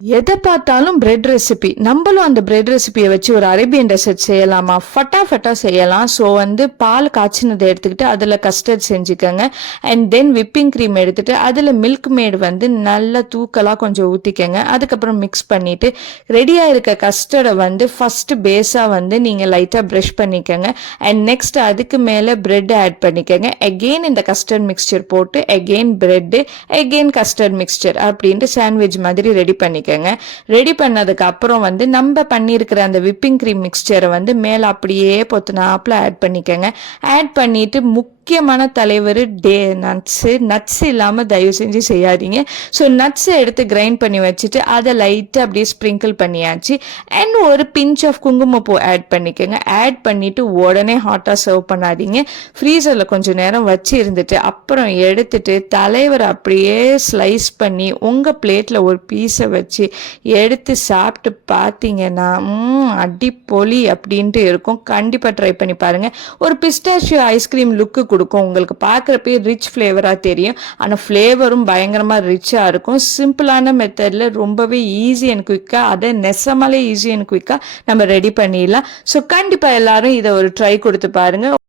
எதை பார்த்தாலும் bread recipe. நம்மளும் அந்த பிரெட் ரெசிபியை வச்சு ஒரு அரேபியன் டெசர்ட் செய்யலாமா? ஃபட்டா செய்யலாம். ஸோ பால் காய்ச்சினதை எடுத்துக்கிட்டு அதில் கஸ்டர்ட் செஞ்சுக்கோங்க. அண்ட் தென் விப்பிங் க்ரீம் எடுத்துட்டு அதில் மில்க் மேட் நல்லா தூக்கலாக கொஞ்சம் ஊற்றிக்கங்க. அதுக்கப்புறம் மிக்ஸ் பண்ணிட்டு ரெடியாக இருக்க கஸ்டர்டை ஃபர்ஸ்ட் பேஸாக நீங்கள் லைட்டாக ப்ரஷ் பண்ணிக்கோங்க. அண்ட் நெக்ஸ்ட் அதுக்கு மேலே பிரெட் ஆட் பண்ணிக்கோங்க. அகெயின் இந்த கஸ்டர்ட் மிக்ஸ்சர் போட்டு again bread again custard mixture அப்படின்ட்டு சாண்ட்விச் மாதிரி ரெடி பண்ணிக்கோங்க. ரெடி பண்ணதுக்கு அப்புறம் நம்ம பண்ணியிருக்கிற அந்த விப்பிங் கிரீம் மிக்ஸ்சரை மேல அப்படியே பொத்துனாப்புல ஆட் பண்ணிக்கோங்க. ஆட் பண்ணிட்டு முக்கியமான தலைவர் நட்ஸ் இல்லாமல் தயவு செஞ்சு செய்யாதீங்க. ஸோ நட்ஸை எடுத்து கிரைண்ட் பண்ணி வச்சுட்டு அதை லைட்டாக அப்படியே ஸ்ப்ரிங்கிள் பண்ணியாச்சு. அண்ட் ஒரு பிஞ்ச் ஆஃப் குங்குமப்பூ ஆட் பண்ணிக்கோங்க. ஆட் பண்ணிட்டு உடனே ஹாட்டாக சர்வ் பண்ணாதீங்க. ஃப்ரீசரில் கொஞ்சம் நேரம் வச்சு இருந்துட்டு அப்புறம் எடுத்துட்டு தலைவரை அப்படியே ஸ்லைஸ் பண்ணி உங்கள் பிளேட்டில் ஒரு பீஸை வச்சு எடுத்து சாப்பிட்டு பார்த்தீங்கன்னா அடிப்பொலி அப்படின்ட்டு இருக்கும். கண்டிப்பாக ட்ரை பண்ணி பாருங்கள். ஒரு பிஸ்டாஷியோ ஐஸ்கிரீம் லுக்கு கொடுக்கும். உங்களுக்கு பார்க்குறப்பே ரிச் ஃப்ளேவராக தெரியும். ஆனால் ஃப்ளேவரும் பயங்கரமாக ரிச்சாக இருக்கும். சிம்பிளான மெத்தடில் ரொம்பவே ஈஸி அண்ட் குயிக்காக, அதை நெசமாலே ஈஸி அண்ட் குயிக்காக நம்ம ரெடி பண்ணிடலாம். ஸோ கண்டிப்பாக எல்லாரும் இதை ஒரு ட்ரை கொடுத்து பாருங்கள்.